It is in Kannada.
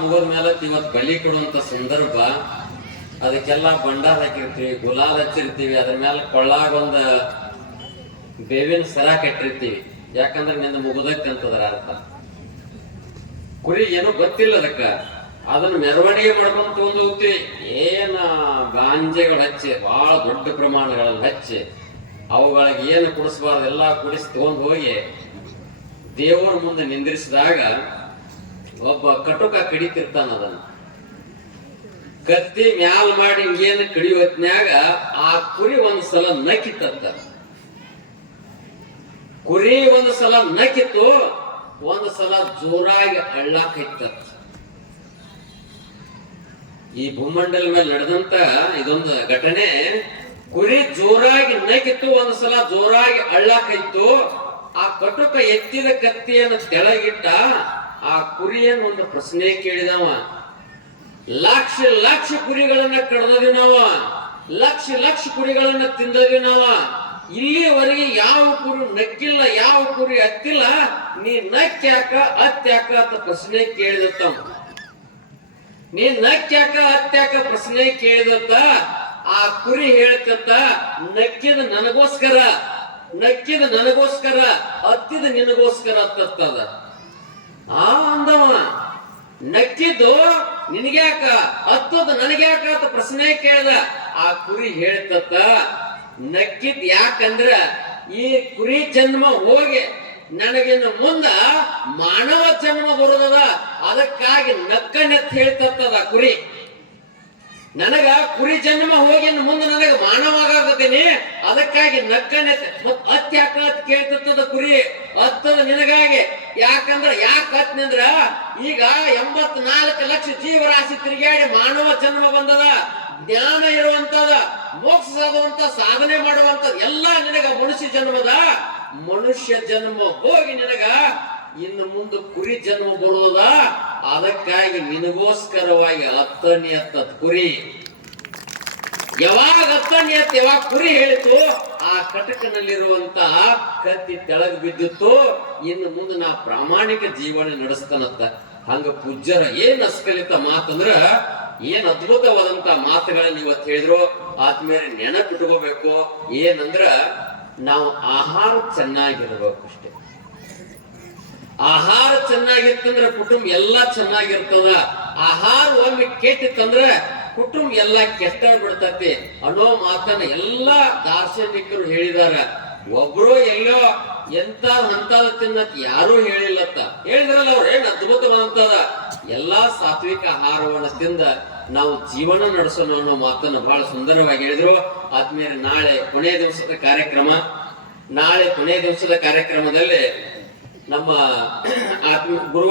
ಮುಗಿದ ಮೇಲೆ ಇವತ್ತು ಬಲಿ ಕೊಡುವಂತ ಸಂದರ್ಭ, ಅದಕ್ಕೆಲ್ಲ ಬಂಡಾರ ಹಾಕಿರ್ತೀವಿ, ಗುಲಾಲ್ ಹಚ್ಚಿರ್ತೀವಿ, ಅದ್ರ ಮೇಲೆ ಕೊಳ್ಳಾಗ ಒಂದ ಬೇವಿನ ಸರ ಕಟ್ಟಿರ್ತೀವಿ. ಯಾಕಂದ್ರೆ ನಿನ್ನ ಮುಗುದಕ್ಕೆ ಅಂತದರ ಅರ್ಥ. ಕುರಿ ಏನೋ ಗೊತ್ತಿಲ್ಲ ಅದಕ್ಕ. ಅದನ್ನ ಮೆರವಣಿಗೆ ಮಾಡ್ಕೊಂತ ಒಂದು ಹೋಗ್ತೀವಿ ಏನ ಗಾಂಜೆಗಳು ಹಚ್ಚಿ ಬಹಳ ದೊಡ್ಡ ಪ್ರಮಾಣಗಳಲ್ಲಿ ಹಚ್ಚಿ, ಅವುಗಳಿಗೆ ಏನು ಕುಡಿಸ್ಬಾರ್ದು ಎಲ್ಲ ಕುಡಿಸಿ ತಗೊಂಡು ಹೋಗಿ ದೇವರ ಮುಂದೆ ನಿಂದ್ರಿಸಿದಾಗ ಒಬ್ಬ ಕಟುಕ ಕಡಿತಿರ್ತಾನ ಅದನ್ನ. ಕತ್ತಿ ಮ್ಯಾಲ್ ಮಾಡಿ ಹಿಂಗೇನು ಕಡಿಯೋತ್ನ್ಯಾಗ ಆ ಕುರಿ ಒಂದ್ಸಲ ನಕ್ಕಿತ್ತಂತ. ಕುರಿ ಒಂದ್ ಸಲ ನಕ್ಕಿತ್ತು, ಒಂದ್ ಸಲ ಜೋರಾಗಿ ಇತ್ತಂತ ಈ ಭೂಮಂಡಲ ಮೇಲೆ ನಡೆದಂತ ಇದೊಂದು ಘಟನೆ, ಕುರಿ ಜೋರಾಗಿ ನಕ್ಕಿತ್ತು, ಒಂದ್ ಸಲ ಜೋರಾಗಿ ಇತ್ತು ಆ ಕಟುಕ ಎತ್ತಿದ ಕತ್ತಿಯನ್ನು ತೆಳಗಿಟ್ಟ ಆ ಕುರಿಯನ್ನು ಒಂದು ಪ್ರಶ್ನೆ ಕೇಳಿದವ? ಲಕ್ಷ ಲಕ್ಷ ಕುರಿಗಳನ್ನ ಕಡ್ದವಿ ನಾವ ಲಕ್ಷ ಲಕ್ಷ ಕುರಿಗಳನ್ನ ತಿಂದವಿ ನಾವ ಇಲ್ಲಿವರೆಗೆ ಯಾವ ಕುರಿ ನಕ್ಕಿಲ್ಲ, ಯಾವ ಕುರಿ ಹತ್ತಿಲ್ಲ? ನೀ ನಕ್ಕ್ಯಾಕ ಅತ್ಯಾಕ ಅಂತ ಪ್ರಶ್ನೆ ಕೇಳಿದತ್ತ ನೀ ನಕ್ಕ್ಯಾಕ ಅತ್ಯಾಕ ಪ್ರಶ್ನೆ ಕೇಳಿದತ್ತ? ಆ ಕುರಿ ಹೇಳ್ತತ್ತ, ನಕ್ಕಿದ ನನಗೋಸ್ಕರ ನಕ್ಕಿದ ನನಗೋಸ್ಕರ, ಹತ್ತಿದ ನಿನಗೋಸ್ಕರ ಅತ್ತದ ಆ ಅಂದವ. ನಕ್ಕಿದ್ದು ನಿನಗ್ಯಾಕ? ಹತ್ತದ ನನಗ್ಯಾಕ ಅಂತ ಪ್ರಶ್ನೆ ಕೇಳ್ದ. ಆ ಕುರಿ ಹೇಳ್ತತ್ತ, ನಕ್ಕಿದ್ ಯಾಕಂದ್ರ ಈ ಕುರಿ ಜನ್ಮ ಹೋಗಿ ನನಗಿನ್ನು ಮುಂದ ಮಾನವ ಜನ್ಮ ಬರುದದ. ಅದಕ್ಕಾಗಿ ನಕ್ಕನೆತ್ ಹೇಳ್ತತ್ತದ ಕುರಿ. ನನಗ ಕುರಿ ಜನ್ಮ ಹೋಗಿ ಮುಂದೆ ನನಗ ಮಾನವ ಆಗತೀನಿ ಅದಕ್ಕಾಗಿ ನಕ್ಕನೆ ಮತ್ ಅತ್ ಕೇಳ್ತದ ಕುರಿ? ಅತ್ತದ ನಿನಗಾಗಿ. ಯಾಕಂದ್ರ ಯಾಕ ಈಗ ಈಗ ಎಂಬತ್ನಾಲ್ಕು ಲಕ್ಷ ಜೀವರಾಶಿ ತಿರುಗಾಡಿ ಮಾನವ ಜನ್ಮ ಬಂದದ. ಜ್ಞಾನ ಇರುವಂತದ ಮೋಕ್ಷ ಸಾಧನೆ ಮಾಡುವಂತ ಎಲ್ಲ ನಿನಗ ಮನುಷ್ಯ ಜನ್ಮದ. ಮನುಷ್ಯ ಜನ್ಮ ಹೋಗಿ ನಿನಗ ಇನ್ನು ಮುಂದೆ ಕುರಿ ಜನ್ಮ ಬರುವುದ? ಅದಕ್ಕಾಗಿ ನಿನಗೋಸ್ಕರವಾಗಿ ಹತ್ತನೇ ಎತ್ತ ಕುರಿ. ಯಾವಾಗ ಹತ್ತನೇ ಎತ್ತ, ಯಾವಾಗ ಕುರಿ ಹೇಳಿತು, ಆ ಕಟಕನಲ್ಲಿರುವಂತ ಕತ್ತಿ ತೆಳಗ್ ಬಿದ್ದಿತ್ತು. ಇನ್ನು ಮುಂದೆ ನಾ ಪ್ರಾಮಾಣಿಕ ಜೀವನ ನಡೆಸ್ತಾನಂತ. ಹಂಗ ಪೂಜ್ಯರ ಏನ್ ಅಸ್ಕಲಿತ ಮಾತಂದ್ರ, ಏನ್ ಅದ್ಭುತವಾದಂತ ಮಾತುಗಳನ್ನ ಇವತ್ತು ಹೇಳಿದ್ರು. ಆದ್ಮೇಲೆ ನೆನಪಿಟ್ಕೋಬೇಕು. ಏನಂದ್ರ, ನಾವು ಆಹಾರ ಚೆನ್ನಾಗಿರ್ಬೇಕು ಅಷ್ಟೇ ಆಹಾರ ಚೆನ್ನಾಗಿರ್ತಂದ್ರ ಕುಟುಂಬ ಎಲ್ಲಾ ಚೆನ್ನಾಗಿರ್ತದ. ಆಹಾರ ಒಮ್ಮೆ ಕೆಟ್ಟಿತ್ತಂದ್ರ ಕುಟುಂಬ ಎಲ್ಲಾ ಕೆಟ್ಟ ಬಿಡ್ತತಿ ಅನ್ನೋ ಮಾತನ್ನ ಎಲ್ಲಾ ದಾರ್ಶನಿಕರು ಹೇಳಿದಾರ. ಒಬ್ರು ಎಲ್ಲೋ ಎಂತ ಹಂತದ ತಿನ್ನತ್ ಯಾರು ಹೇಳಿಲ್ಲತ್ತ. ಹೇಳಿದ್ರಲ್ಲ ಅವ್ರು, ಏನ್ ಅದ್ಭುತವಾದಂತದ ಎಲ್ಲಾ ಸಾತ್ವಿಕ ಆಹಾರವನ್ನ ತಿಂದ ನಾವು ಜೀವನ ನಡೆಸೋಣ ಅನ್ನೋ ಮಾತನ್ನ ಬಹಳ ಸುಂದರವಾಗಿ ಹೇಳಿದ್ರು. ಆದ್ಮೇಲೆ ನಾಳೆ ಕೊನೆಯ ದಿವಸದ ಕಾರ್ಯಕ್ರಮ. ನಾಳೆ ಕೊನೆಯ ದಿವಸದ ಕಾರ್ಯಕ್ರಮದಲ್ಲಿ ನಮ್ಮ ಆತ್ಮ ಗುರುಗಳ